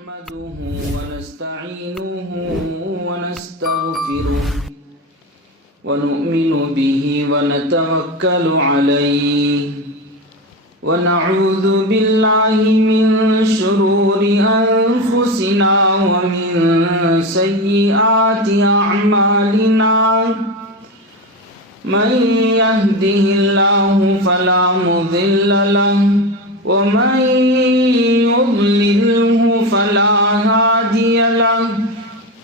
نحمده ونستعينه ونستغفره ونؤمن به ونتوكل عليه ونعوذ بالله من شرور أنفسنا ومن سيئات أعمالنا من يهده الله فلا مضل له ومن يضلله فلا هادي له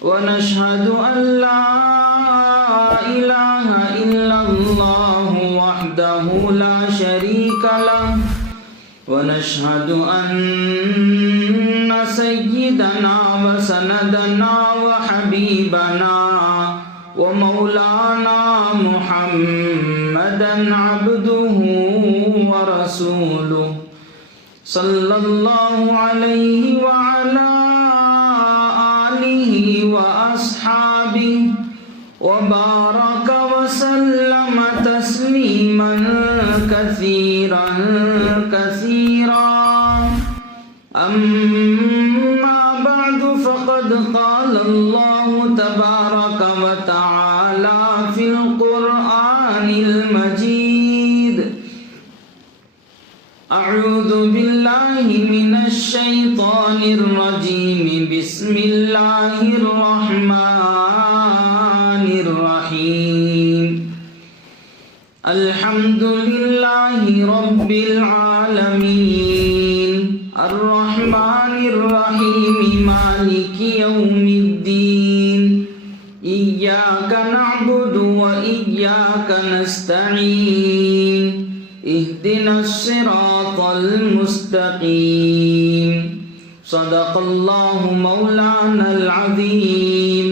ونشهد أن لا إله إلا الله وحده لا شريك له ونشهد أن سيدنا وسندنا وحبيبنا ومولانا محمدا عبده ورسوله صلى الله عليه وعلى آله وأصحابه وبارك وسلم تسليما كثيرا كثيرا أما بعد فقد قال الله تبارك وتعالى في القرآن المجيد أعوذ بالله من الشيطان الرجيم بسم الله الرحمن الرحيم الحمد لله رب العالمين الرحمن الرحيم مالك يوم الدين إياك نعبد وإياك نستعين اهدنا الصراط المستقيم صدق الله مولانا العظيم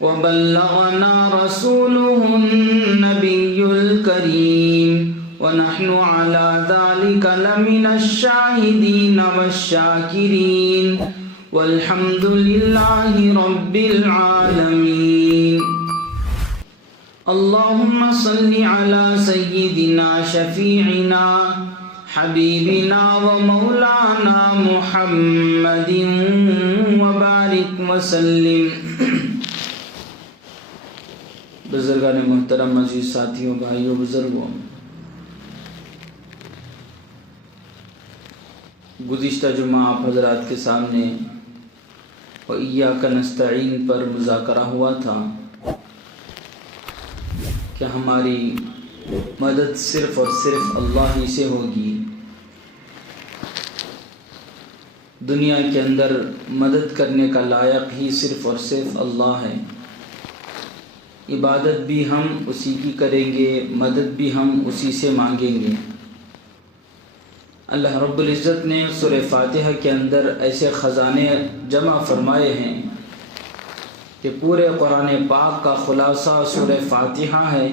وبلغنا رسوله النبي الكريم ونحن على ذلك لمن الشاهدين والشاكرين والحمد لله رب العالمين اللهم صل على سيدنا شفيعنا حبيبنا ومولانا محمد وبارك وسلم. بزرگان محترم، عزیز ساتھیوں، بھائیوں، بزرگوں، گزشتہ جمعہ آپ حضرات کے سامنے وَإِيَّاكَ نَسْتَعِينُ پر مذاکرہ ہوا تھا کہ ہماری مدد صرف اور صرف اللہ ہی سے ہوگی. دنیا کے اندر مدد کرنے کا لائق ہی صرف اور صرف اللہ ہے. عبادت بھی ہم اسی کی کریں گے، مدد بھی ہم اسی سے مانگیں گے. اللہ رب العزت نے سورہ فاتحہ کے اندر ایسے خزانے جمع فرمائے ہیں کہ پورے قرآن پاک کا خلاصہ سورہ فاتحہ ہے،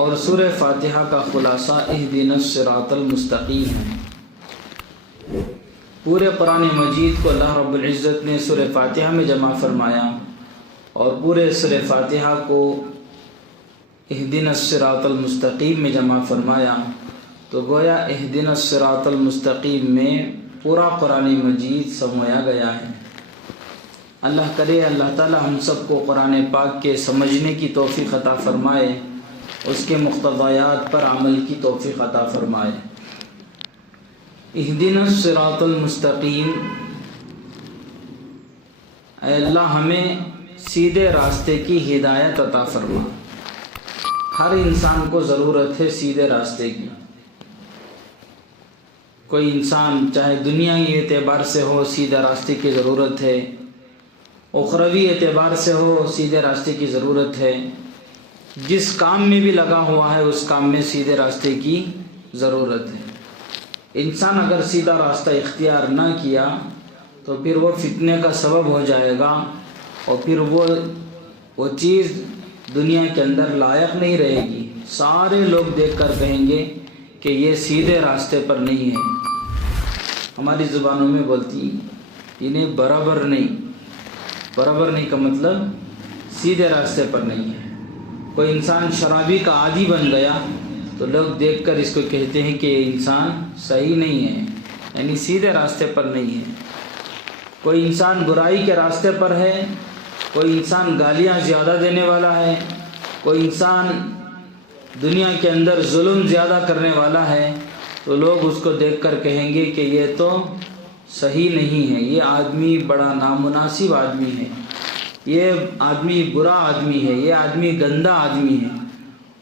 اور سورہ فاتحہ کا خلاصہ اہدنا الصراط المستقیم ہے. پورے قرآن مجید کو اللہ رب العزت نے سورہ فاتحہ میں جمع فرمایا، اور پورے سورہ فاتحہ کو اہدنا الصراط المستقیم میں جمع فرمایا. تو گویا اہدنا الصراط المستقیم میں پورا قرآن مجید سمویا گیا ہے. اللہ کرے اللہ تعالی ہم سب کو قرآن پاک کے سمجھنے کی توفیق عطا فرمائے، اس کے مقتضیات پر عمل کی توفیق عطا فرمائے. اہدنا الصراط المستقیم، اے اللہ ہمیں سیدھے راستے کی ہدایت عطا فرما. ہر انسان کو ضرورت ہے سیدھے راستے کی. کوئی انسان چاہے دنیاوی اعتبار سے ہو، سیدھے راستے کی ضرورت ہے، اخروی اعتبار سے ہو، سیدھے راستے کی ضرورت ہے. جس کام میں بھی لگا ہوا ہے اس کام میں سیدھے راستے کی ضرورت ہے. انسان اگر سیدھا راستہ اختیار نہ کیا تو پھر وہ فتنے کا سبب ہو جائے گا، اور پھر وہ چیز دنیا کے اندر لائق نہیں رہے گی. سارے لوگ دیکھ کر کہیں گے کہ یہ سیدھے راستے پر نہیں ہے. ہماری زبانوں میں بولتی انہیں برابر نہیں. برابر نہیں کا مطلب سیدھے راستے پر نہیں ہے. کوئی انسان شرابی کا عادی بن گیا تو لوگ دیکھ کر اس کو کہتے ہیں کہ یہ انسان صحیح نہیں ہے، یعنی سیدھے راستے پر نہیں ہے. کوئی انسان برائی کے راستے پر ہے، کوئی انسان گالیاں زیادہ دینے والا ہے، کوئی انسان دنیا کے اندر ظلم زیادہ کرنے والا ہے، تو لوگ اس کو دیکھ کر کہیں گے کہ یہ تو صحیح نہیں ہے، یہ آدمی بڑا نامناسب آدمی ہے، یہ آدمی برا آدمی ہے، یہ آدمی گندا آدمی ہے،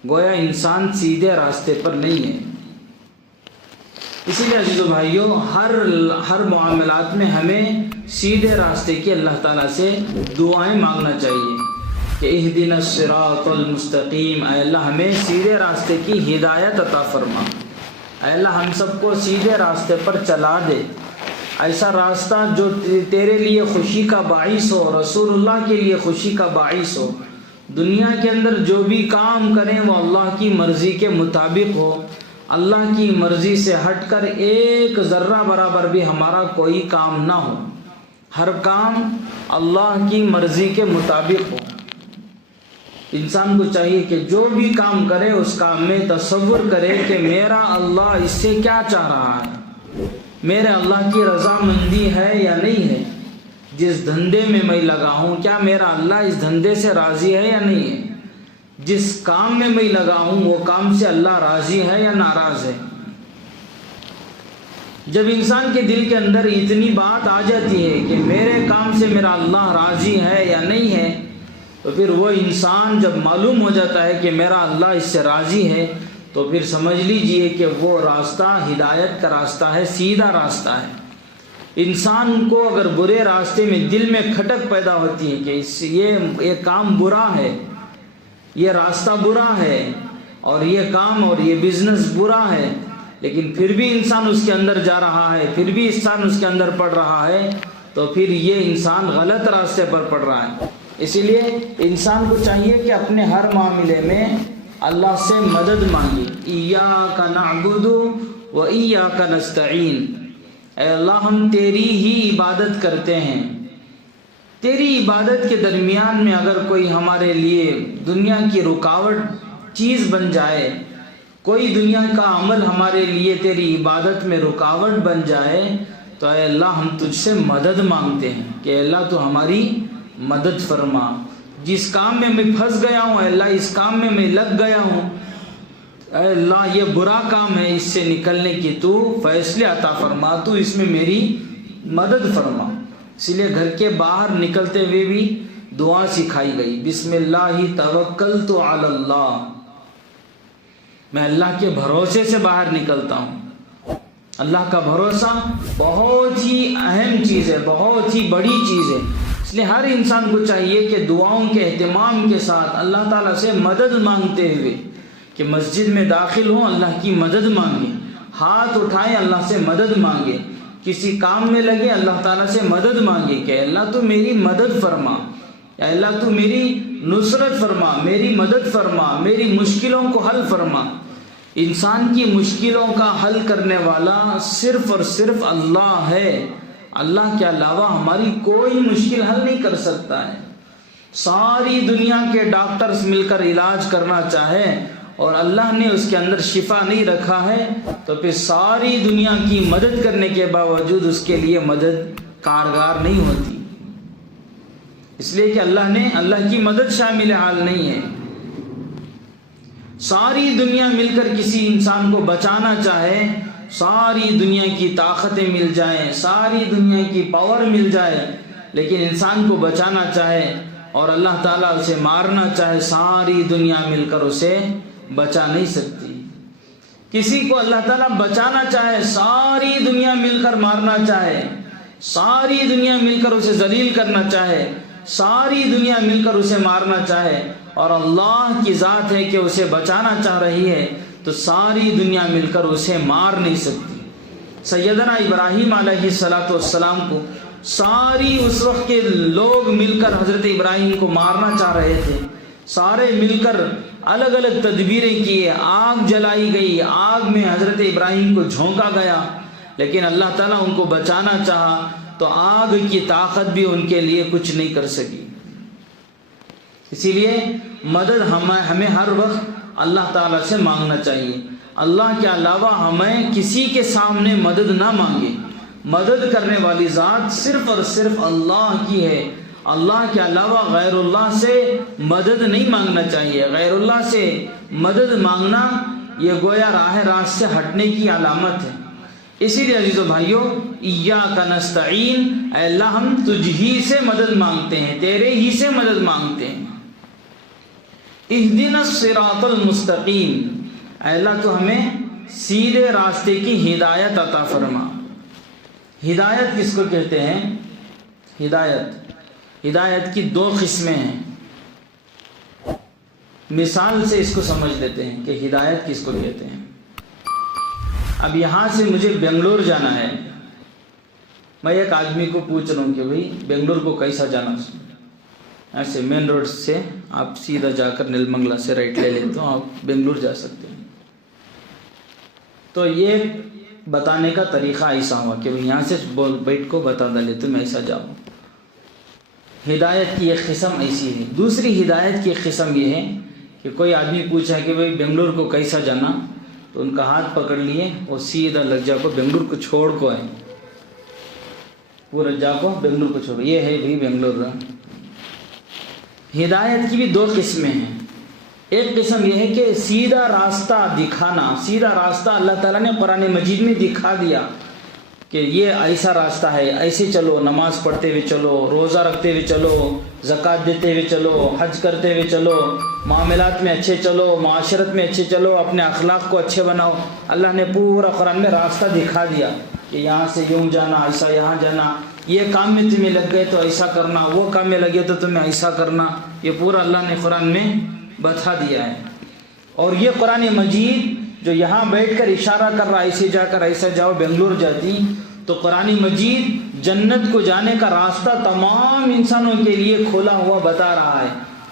گویا انسان سیدھے راستے پر نہیں ہے۔ اسی لیے عزیز و بھائیوں، ہر معاملات میں ہمیں سیدھے راستے کی اللہ تعالیٰ سے دعائیں مانگنا چاہیے کہ اہدنا الصراط المستقیم، اے اللہ ہمیں سیدھے راستے کی ہدایت عطا فرما، اے اللہ ہم سب کو سیدھے راستے پر چلا دے، ایسا راستہ جو تیرے لیے خوشی کا باعث ہو، رسول اللہ کے لیے خوشی کا باعث ہو، دنیا کے اندر جو بھی کام کریں وہ اللہ کی مرضی کے مطابق ہو، اللہ کی مرضی سے ہٹ کر ایک ذرہ برابر بھی ہمارا کوئی کام نہ ہو، ہر کام اللہ کی مرضی کے مطابق ہو۔ انسان کو چاہیے کہ جو بھی کام کرے اس کام میں تصور کرے کہ میرا اللہ اس سے کیا چاہ رہا ہے، میرے اللہ کی رضامندی ہے یا نہیں ہے، جس دھندے میں میں لگا ہوں کیا میرا اللہ اس دھندے سے راضی ہے یا نہیں ہے، جس کام میں میں لگا ہوں وہ کام سے اللہ راضی ہے یا ناراض ہے۔ جب انسان کے دل کے اندر اتنی بات آ جاتی ہے کہ میرے کام سے میرا اللہ راضی ہے یا نہیں ہے، تو پھر وہ انسان جب معلوم ہو جاتا ہے کہ میرا اللہ اس سے راضی ہے، تو پھر سمجھ لیجئے کہ وہ راستہ ہدایت کا راستہ ہے، سیدھا راستہ ہے۔ انسان کو اگر برے راستے میں دل میں کھٹک پیدا ہوتی ہے کہ یہ کام برا ہے، یہ راستہ برا ہے، اور یہ کام اور یہ بزنس برا ہے، لیکن پھر بھی انسان اس کے اندر جا رہا ہے، پھر بھی انسان اس کے اندر پڑ رہا ہے، تو پھر یہ انسان غلط راستے پر پڑ رہا ہے۔ اسی لیے انسان کو چاہیے کہ اپنے ہر معاملے میں اللہ سے مدد مانگے، ایاک نعبد و ایاک نستعین، اے اللہ ہم تیری ہی عبادت کرتے ہیں، تیری عبادت کے درمیان میں اگر کوئی ہمارے لیے دنیا کی رکاوٹ چیز بن جائے، کوئی دنیا کا عمل ہمارے لیے تیری عبادت میں رکاوٹ بن جائے، تو اے اللہ ہم تجھ سے مدد مانگتے ہیں کہ اے اللہ تو ہماری مدد فرما، جس کام میں میں پھنس گیا ہوں اے اللہ اس کام میں میں لگ گیا ہوں، اے اللہ یہ برا کام ہے، اس سے نکلنے کی تو فیصلے عطا فرما، تو اس میں میری مدد فرما۔ اسی لیے گھر کے باہر نکلتے ہوئے بھی دعا سکھائی گئی، بسم اللہ توکلت علی اللہ، میں اللہ کے بھروسے سے باہر نکلتا ہوں۔ اللہ کا بھروسہ بہت ہی اہم چیز ہے، بہت ہی بڑی چیز ہے، اس لیے ہر انسان کو چاہیے کہ دعاؤں کے اہتمام کے ساتھ اللہ تعالیٰ سے مدد مانگتے ہوئے کہ مسجد میں داخل ہوں اللہ کی مدد مانگے، ہاتھ اٹھائیں اللہ سے مدد مانگے، کسی کام میں لگے اللہ تعالیٰ سے مدد مانگے کہ اللہ تو میری مدد فرما، یا اللہ تو میری نصرت فرما، میری مدد فرما، میری مشکلوں کو حل فرما۔ انسان کی مشکلوں کا حل کرنے والا صرف اور صرف اللہ ہے، اللہ کے علاوہ ہماری کوئی مشکل حل نہیں کر سکتا ہے۔ ساری دنیا کے ڈاکٹرز مل کر علاج کرنا چاہے اور اللہ نے اس کے اندر شفا نہیں رکھا ہے، تو پھر ساری دنیا کی مدد کرنے کے باوجود اس کے لیے مدد کارگر نہیں ہوتی، اس لیے کہ اللہ کی مدد شامل حال نہیں ہے۔ ساری دنیا مل کر کسی انسان کو بچانا چاہے، ساری دنیا کی طاقتیں مل جائیں، ساری دنیا کی پاور مل جائے، لیکن انسان کو بچانا چاہے اور اللہ تعالیٰ اسے مارنا چاہے، ساری دنیا مل کر اسے بچا نہیں سکتی۔ کسی کو اللہ تعالیٰ بچانا چاہے، ساری دنیا مل کر مارنا چاہے، ساری دنیا مل کر اسے ذلیل کرنا چاہے، ساری دنیا مل کر اسے مارنا چاہے، اور اللہ کی ذات ہے کہ اسے بچانا چاہ رہی ہے، تو ساری دنیا مل کر اسے مار نہیں سکتی۔ سیدنا ابراہیم علیہ السلام کو ساری اس وقت کے لوگ مل کر حضرت ابراہیم کو مارنا چاہ رہے تھے، سارے مل کر الگ الگ تدبیریں کیے، آگ جلائی گئی، آگ میں حضرت ابراہیم کو جھونکا گیا، لیکن اللہ تعالیٰ ان کو بچانا چاہا تو آگ کی طاقت بھی ان کے لیے کچھ نہیں کر سکی۔ اسی لیے مدد ہمیں ہر وقت اللہ تعالیٰ سے مانگنا چاہیے، اللہ کے علاوہ ہمیں کسی کے سامنے مدد نہ مانگے، مدد کرنے والی ذات صرف اور صرف اللہ کی ہے. اللہ کے علاوہ غیر اللہ سے مدد نہیں مانگنا چاہیے. غیر اللہ سے مدد مانگنا یہ گویا راہ راست سے ہٹنے کی علامت ہے. اسی لیے عزیز و بھائیو، ایاک نستعین، اے اللہ ہم تجھ ہی سے مدد مانگتے ہیں، تیرے ہی سے مدد مانگتے ہیں. اہدنا الصراط المستقیم، اے اللہ تو ہمیں سیدھے راستے کی ہدایت عطا فرما. ہدایت کس کو کہتے ہیں؟ ہدایت کی دو قسمیں ہیں. مثال سے اس کو سمجھ لیتے ہیں کہ ہدایت کس کو کہتے ہیں. اب یہاں سے مجھے بنگلور جانا ہے. میں ایک آدمی کو پوچھ رہا ہوں کہ بھئی بنگلور کو کیسا جانا. ایسے مین روڈ سے آپ سیدھا جا کر نیلمنگلہ سے رائٹ لے لیتے ہو، آپ بنگلور جا سکتے ہیں. تو یہ بتانے کا طریقہ ایسا ہوا کہ یہاں سے بیٹھ کو بتا ڈالے تو میں ایسا جاؤں. ہدایت کی ایک قسم ایسی ہے. دوسری ہدایت کی ایک قسم یہ ہے کہ کوئی آدمی پوچھا کہ بھئی بنگلور کو کیسا جانا، تو ان کا ہاتھ پکڑ لیے اور سیدھا لگ جا کو بنگلور کو چھوڑ کو ہے، پورا جا کو بنگلور کو چھوڑ. یہ ہے بھئی بنگلور. ہدایت کی بھی دو قسمیں ہیں. ایک قسم یہ ہے کہ سیدھا راستہ دکھانا. سیدھا راستہ اللہ تعالیٰ نے قرآن مجید میں دکھا دیا کہ یہ ایسا راستہ ہے، ایسے چلو، نماز پڑھتے ہوئے چلو، روزہ رکھتے ہوئے چلو، زکوٰۃ دیتے ہوئے چلو، حج کرتے ہوئے چلو، معاملات میں اچھے چلو، معاشرت میں اچھے چلو، اپنے اخلاق کو اچھے بناؤ. اللہ نے پورا قرآن میں راستہ دکھا دیا کہ یہاں سے یوں جانا، ایسا یہاں جانا، یہ کام میں تمہیں لگ گئے تو ایسا کرنا، وہ کام میں لگے تو تمہیں ایسا کرنا. یہ پورا اللہ نے قرآن میں بتا دیا ہے. اور یہ قرآن مجید جو یہاں بیٹھ کر اشارہ کر رہا ہے ایسے جا کر ایسا جاؤ بنگلور جاتی، تو قرآن مجید جنت کو جانے کا راستہ تمام انسانوں کے لیے کھولا ہوا بتا رہا ہے.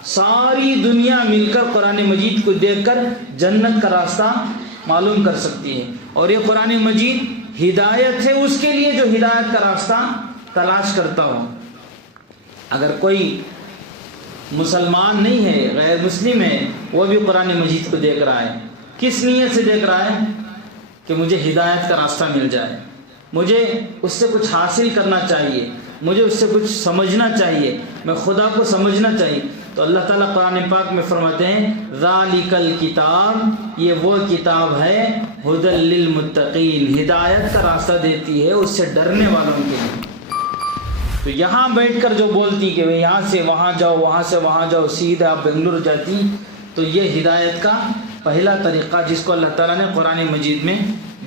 ساری دنیا مل کر قرآن مجید کو دیکھ کر جنت کا راستہ معلوم کر سکتی ہے. اور یہ قرآن مجید ہدایت ہے اس کے لیے جو ہدایت کا راستہ تلاش کرتا ہو. اگر کوئی مسلمان نہیں ہے، غیر مسلم ہے، وہ بھی قرآن مجید کو دیکھ رہا ہے، کس نیت سے دیکھ رہا ہے؟ کہ مجھے ہدایت کا راستہ مل جائے، مجھے اس سے کچھ حاصل کرنا چاہیے، مجھے اس سے کچھ سمجھنا چاہیے، میں خدا کو سمجھنا چاہیے. تو اللہ تعالیٰ قرآن پاک میں فرماتے ہیں ذالک الکتاب، یہ وہ کتاب ہے ھدی للمتقین، ہدایت کا راستہ دیتی ہے اس سے ڈرنے والوں کے لیے. تو یہاں بیٹھ کر جو بولتی کہ یہاں سے وہاں جاؤ، وہاں سے وہاں جاؤ، سیدھا آپ بنگلور جاتی، تو یہ ہدایت کا پہلا طریقہ جس کو اللہ تعالیٰ نے قرآن مجید میں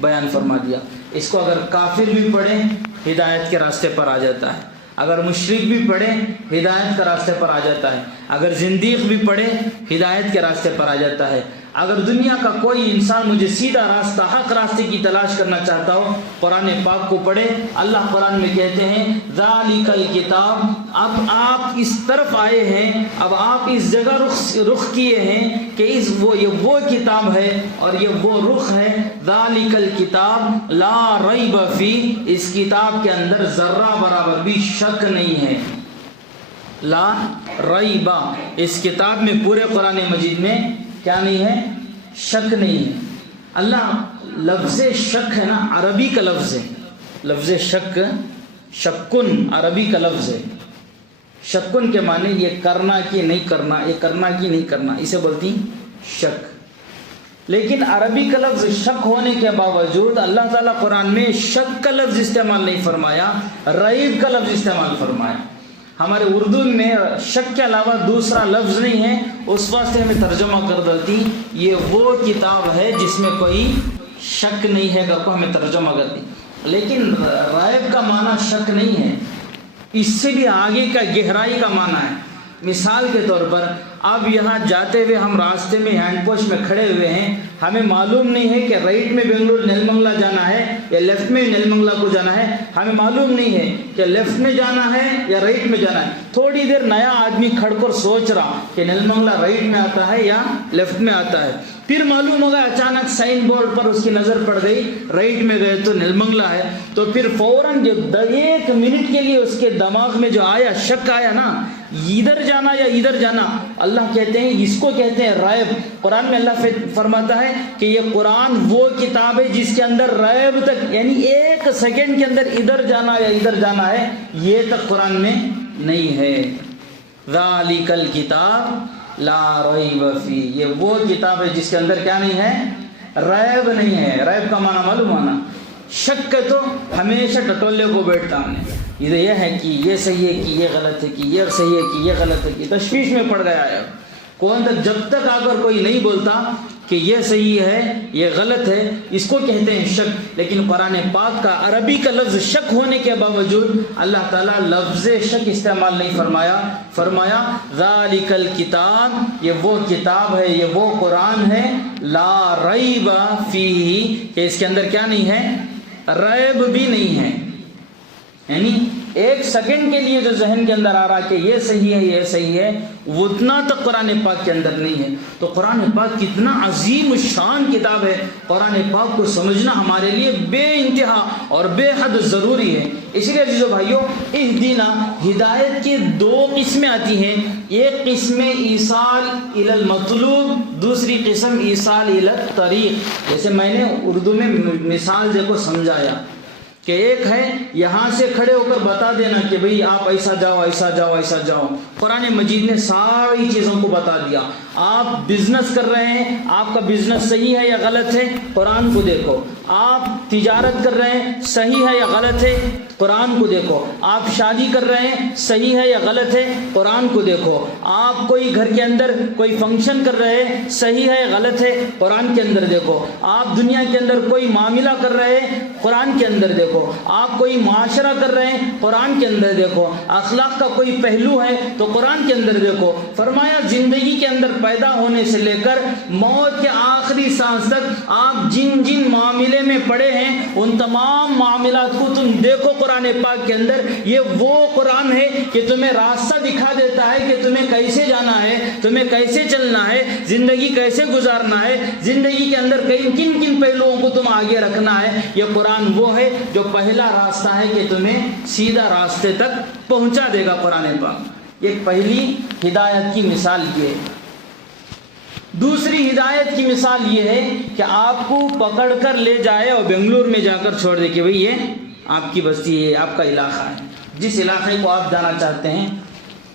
بیان فرما دیا. اس کو اگر کافر بھی پڑھے ہدایت کے راستے پر آ جاتا ہے، اگر مشرک بھی پڑھے ہدایت کے راستے پر آ جاتا ہے، اگر زندیق بھی پڑھے ہدایت کے راستے پر آ جاتا ہے. اگر دنیا کا کوئی انسان مجھے سیدھا راستہ، حق راستے کی تلاش کرنا چاہتا ہو، قرآن پاک کو پڑھے. اللہ قرآن میں کہتے ہیں ذالک الکتاب، اب آپ اس طرف آئے ہیں، اب آپ اس جگہ رخ کیے ہیں کہ یہ وہ کتاب ہے اور یہ وہ رخ ہے. ذالک الکتاب لا ریب فیہ، اس کتاب کے اندر ذرہ برابر بھی شک نہیں ہے. لا ریب، اس کتاب میں پورے قرآن مجید میں کیا نہیں ہے؟ شک نہیں ہے. اللہ لفظ شک ہے نا، عربی کا لفظ ہے. لفظ شک، شکن عربی کا لفظ ہے. شکن کے معنی یہ کرنا کہ نہیں کرنا، یہ کرنا کہ نہیں کرنا، اسے بولتی شک. لیکن عربی کا لفظ شک ہونے کے باوجود اللہ تعالیٰ قرآن میں شک کا لفظ استعمال نہیں فرمایا، ریب کا لفظ استعمال فرمایا. ہمارے اردو میں شک کے علاوہ دوسرا لفظ نہیں ہے، اس واسطے ہمیں ترجمہ کر دیتی یہ وہ کتاب ہے جس میں کوئی شک نہیں ہے کو ہمیں ترجمہ کرتی. لیکن ریب کا معنی شک نہیں ہے، اس سے بھی آگے کا گہرائی کا معنی ہے. مثال کے طور پر اب یہاں جاتے ہوئے ہم راستے میں ہینڈ پوسٹ میں کھڑے ہوئے ہیں، ہمیں معلوم نہیں ہے کہ رائٹ میں بنگلور نیلمنگلہ جانا ہے یا لیفٹ میں نیلمنگلہ کو جانا ہے. ہمیں معلوم نہیں ہے کہ لیفٹ میں جانا ہے یا رائٹ میں جانا ہے. تھوڑی دیر نیا آدمی کھڑ کر سوچ رہا کہ نیلمنگلہ رائٹ میں آتا ہے یا لیفٹ میں آتا ہے. پھر معلوم ہوگا اچانک سائن بورڈ پر اس کی نظر پڑ گئی رائٹ میں گئے تو نیلمنگلہ ہے. تو پھر فوراً جو 1 منٹ کے لیے اس کے دماغ میں جو آیا، شک آیا نا، ادھر جانا یا ادھر جانا، اللہ کہتے ہیں اس کو کہتے ہیں ریب۔ قرآن میں اللہ فرماتا ہے کہ یہ قرآن وہ کتاب ہے جس کے اندر ریب تک، یعنی ایک سیکنڈ کے اندر ادھر جانا یا ادھر جانا ہے، یہ تک قرآن میں نہیں ہے۔ ذالک الکتاب لا ریب فیہ، یہ وہ کتاب ہے جس کے اندر کیا نہیں ہے؟ ریب نہیں ہے۔ ریب کا معنی معلوم ہونا، شک ہے تو ہمیشہ ٹٹولے کو بیٹھتا ہم نے، یہ ہے کہ یہ صحیح ہے کہ یہ غلط ہے، کہ یہ صحیح ہے کہ یہ غلط ہے، کہ تشویش میں پڑ گیا ہے کون تک، جب تک اگر کوئی نہیں بولتا کہ یہ صحیح ہے یہ غلط ہے، اس کو کہتے ہیں شک۔ لیکن قرآن پاک کا عربی کا لفظ شک ہونے کے باوجود اللہ تعالیٰ لفظ شک استعمال نہیں فرمایا، فرمایا ذالک الکتاب، یہ وہ کتاب ہے، یہ وہ قرآن ہے، لا ریب فیہ، کہ اس کے اندر کیا نہیں ہے؟ ریب بھی نہیں ہے۔ یعنی ایک سیکنڈ کے لیے جو ذہن کے اندر آ رہا کہ یہ صحیح ہے یہ صحیح ہے، اتنا تک قرآن پاک کے اندر نہیں ہے۔ تو قرآن پاک کتنا عظیم الشان کتاب ہے، قرآن پاک کو سمجھنا ہمارے لیے بے انتہا اور بے حد ضروری ہے۔ اسی لیے عزیزو بھائیو، اہدنا، ہدایت کی دو قسمیں آتی ہیں، ایک قسم ایصال الی المطلوب، دوسری قسم ایصال الی الطریق۔ جیسے میں نے اردو میں مثال دیکھو سمجھایا کہ ایک ہے یہاں سے کھڑے ہو کر بتا دینا کہ بھئی آپ ایسا جاؤ ایسا جاؤ ایسا جاؤ، قرآن مجید نے ساری چیزوں کو بتا دیا۔ آپ بزنس کر رہے ہیں، آپ کا بزنس صحیح ہے یا غلط ہے، قرآن کو دیکھو۔ آپ تجارت کر رہے ہیں، صحیح ہے یا غلط ہے، قرآن کو دیکھو۔ آپ شادی کر رہے ہیں، صحیح ہے یا غلط ہے، قرآن کو دیکھو۔ آپ کوئی گھر کے اندر کوئی فنکشن کر رہے ہیں، صحیح ہے یا غلط ہے، قرآن کے اندر دیکھو۔ آپ دنیا کے اندر کوئی معاملہ کر رہے ہیں، قرآن کے اندر دیکھو۔ آپ کوئی معاشرہ کر رہے ہیں، قرآن کے اندر دیکھو۔ اخلاق کا کوئی پہلو ہے تو قرآن کے اندر دیکھو۔ فرمایا زندگی کے اندر پیدا ہونے سے لے کر موت کے آخری سانس تک آپ جن جن معاملے میں پڑے ہیں ان تمام معاملات کو تم دیکھو قرآن پاک کے اندر۔ یہ وہ قرآن ہے کہ تمہیں راستہ دکھا دیتا ہے کہ تمہیں کیسے جانا ہے، تمہیں کیسے چلنا ہے، زندگی کیسے گزارنا ہے، زندگی کے اندر کن کن پہلوؤں کو تم آگے رکھنا ہے۔ یہ قرآن وہ ہے جو پہلا راستہ ہے کہ تمہیں سیدھا راستے تک پہنچا دے گا قرآن پاک۔ یہ پہلی ہدایت کی مثال یہ ہے۔ دوسری ہدایت کی مثال یہ ہے کہ آپ کو پکڑ کر لے جائے اور بنگلور میں جا کر چھوڑ دے کہ بھئی یہ آپ کی بستی ہے، آپ کا علاقہ ہے، جس علاقے کو آپ جانا چاہتے ہیں۔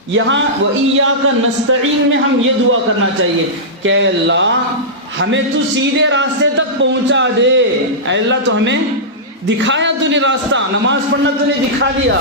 یہاں وَإِيَّاكَ نَسْتَعِينُ میں ہم یہ دعا کرنا چاہیے کہ اے اللہ ہمیں تو سیدھے راستے تک پہنچا دے۔ اے اللہ تو ہمیں دکھایا تو نے راستہ، نماز پڑھنا تو نے دکھا دیا،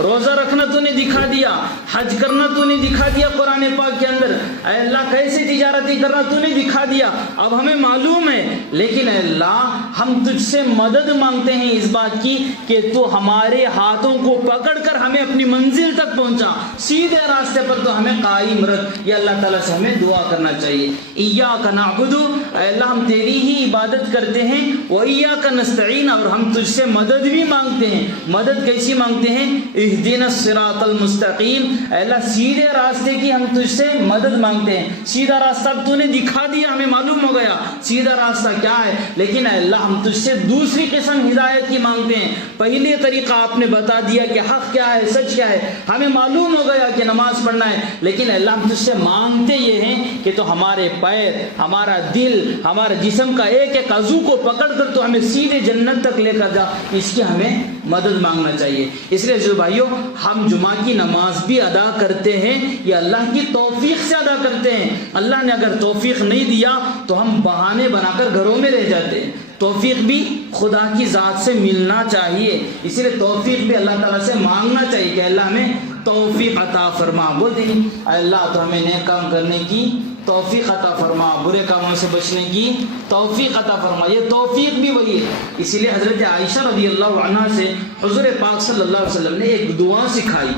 روزہ رکھنا تو نے دکھا دیا، حج کرنا تو نے دکھا دیا قرآن پاک کے اندر، اے اللہ کیسے تجارتی کرنا تو نے دکھا دیا، اب ہمیں معلوم ہے، لیکن اے اللہ ہم تجھ سے مدد مانگتے ہیں اس بات کی کہ تو ہمارے ہاتھوں کو پکڑ کر ہمیں اپنی منزل تک پہنچا، سیدھے راستے پر تو ہمیں قائم رکھ۔ یہ اللہ تعالیٰ سے ہمیں دعا کرنا چاہیے۔ ایاک نعبد، اے اللہ ہم تیری ہی عبادت کرتے ہیں، وایاک نستعین، اور ہم تجھ سے مدد بھی مانگتے ہیں۔ مدد کیسی مانگتے ہیں؟ اہدنا الصراط المستقیم، اے اللہ سیدھے راستے کی ہم تجھ سے مدد مانگتے ہیں۔ سیدھا راستہ تو نے دکھا دیا، ہمیں معلوم ہو گیا سیدھا راستہ کیا ہے، لیکن اے اللہ ہم تجھ سے دوسری قسم ہدایت کی مانگتے ہیں۔ پہلے طریقہ آپ نے بتا دیا کہ حق کیا ہے، سچ کیا ہے، ہمیں معلوم ہو گیا کہ نماز پڑھنا ہے، لیکن اللہ ہم تجھ سے مانگتے یہ ہیں کہ تو ہمارے پیر، ہمارا دل، ہمارے جسم کا ایک ایک عضو کو پکڑ کر تو ہمیں سیدھے جنت تک لے کر جا، اس کی ہمیں مدد مانگنا چاہیے۔ اس لیے جو بھائیوں ہم جمعہ کی نماز بھی ادا کرتے ہیں، یہ اللہ کی توفیق سے ادا کرتے ہیں۔ اللہ نے اگر توفیق نہیں دیا تو ہم بہانے بنا کر گھروں میں رہ جاتے ہیں۔ توفیق بھی خدا کی ذات سے ملنا چاہیے، اسی لیے توفیق بھی اللہ تعالیٰ سے مانگنا چاہیے کہ اللہ ہمیں توفیق عطا فرما۔ بولتے ہیں اللہ تو ہمیں نیک کام کرنے کی توفیق عطا فرما، برے کاموں سے بچنے کی توفیق عطا فرما۔ یہ توفیق بھی وہی ہے، اسی لیے حضرت عائشہ رضی اللہ عنہا سے حضور پاک صلی اللہ علیہ وسلم نے ایک دعا سکھائی،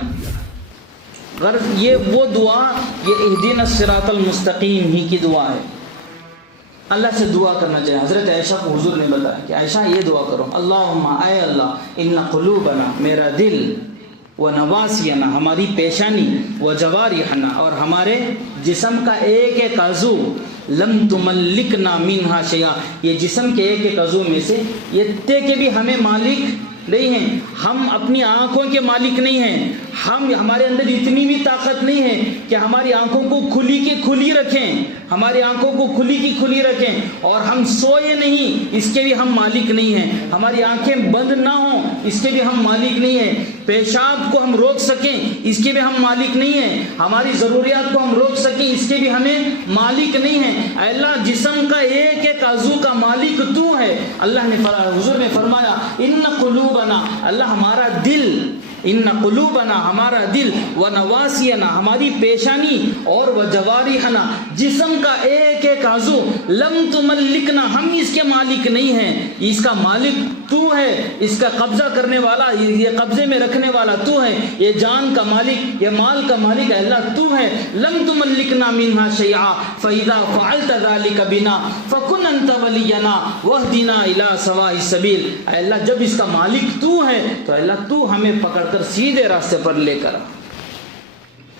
غرض یہ وہ دعا، یہ اہدنا الصراط المستقیم ہی کی دعا ہے۔ اللہ سے دعا کرنا چاہیے۔ حضرت عائشہ کو حضور نے بتایا کہ عائشہ یہ دعا کرو، اللہم اے اللہ ان قلوبنا میرا دل، ونواسینا ہماری پیشانی، وجوارحنا اور ہمارے جسم کا ایک ایک عضو، لم تملکنا منہا شیئا یہ جسم کے ایک ایک عضو میں سے یہ تے کہ بھی ہمیں مالک نہیں ہیں، ہم اپنی آنکھوں کے مالک نہیں ہیں، ہمارے اندر اتنی بھی طاقت نہیں ہے کہ ہماری آنکھوں کو کھلی کی کھلی رکھیں، ہماری آنکھوں کو کھلی کی کھلی رکھیں، اور ہم سوئے نہیں اس کے بھی ہم مالک نہیں ہیں، ہماری آنکھیں بند نہ ہوں اس کے بھی ہم مالک نہیں ہیں، پیشاب کو ہم روک سکیں اس کے بھی ہم مالک نہیں ہیں، ہماری ضروریات کو ہم روک سکیں اس کے بھی ہمیں مالک نہیں ہیں۔ اے اللہ جسم کا ایک ایک عضو کا مالک تو ہے۔ اللہ نے حضور نے فرمایا ان قلوبنا، اللہ ہمارا دل، ان قلوبنا ہمارا دل، ونواسینا ہماری پیشانی، اور وجوارحنا جسم کا ایک ایک عضو، لم تملکنا ہم اس کے مالک نہیں ہیں، اس کا مالک تو ہے، اس کا قبضہ کرنے والا، یہ قبضے میں رکھنے والا تو ہے، یہ جان کا مالک، یہ مال کا مالک اللہ تو ہے۔ لم تملکنا منها شیئا فاذا فعلت ذلك بنا فكن انت ولينا واهدنا الى سواء السبيل۔ اے اللہ جب اس کا مالک تو ہے تو اللہ تو ہمیں پکڑ کر سیدھے راستے پر لے کر آ،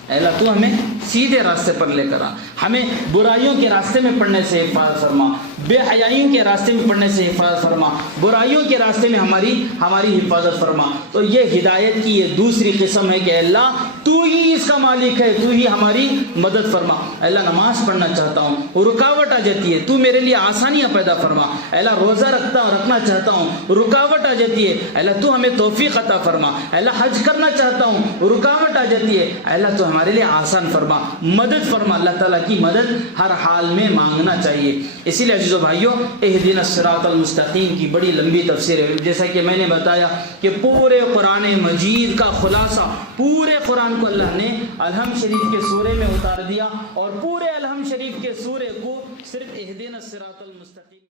اے اللہ تو ہمیں سیدھے راستے پر لے کر آ، ہمیں برائیوں کے راستے میں پڑنے سے حفاظت فرما، بے حیائیوں کے راستے میں پڑنے سے حفاظت فرما، برائیوں کے راستے میں ہماری حفاظت فرما۔ تو یہ ہدایت کی یہ دوسری قسم ہے کہ اللہ تو ہی اس کا مالک ہے، تو ہی ہماری مدد فرما۔ اے اللہ نماز پڑھنا چاہتا ہوں، رکاوٹ آ جاتی ہے، تو میرے لیے آسانیاں پیدا فرما۔ اے اللہ روزہ رکھنا چاہتا ہوں، رکاوٹ آ جاتی ہے، اے اللہ تو ہمیں توفیق عطا فرما۔ اے اللہ حج کرنا چاہتا ہوں، رکاوٹ آ جاتی ہے، اے اللہ تو ہمارے لیے آسان فرما، مدد فرما۔ اللہ تعالیٰ کی مدد ہر حال میں مانگنا چاہیے۔ اسی لیے عزیزو بھائیو، اہدنا الصراط المستقیم کی بڑی لمبی تفسیر ہے، جیسا کہ میں نے بتایا کہ پورے قرآن مجید کا خلاصہ، پورے قرآن کو اللہ نے الحمد شریف کے سورے میں اتار دیا، اور پورے الحمد شریف کے سورے کو صرف اہدنا الصراط المستقیم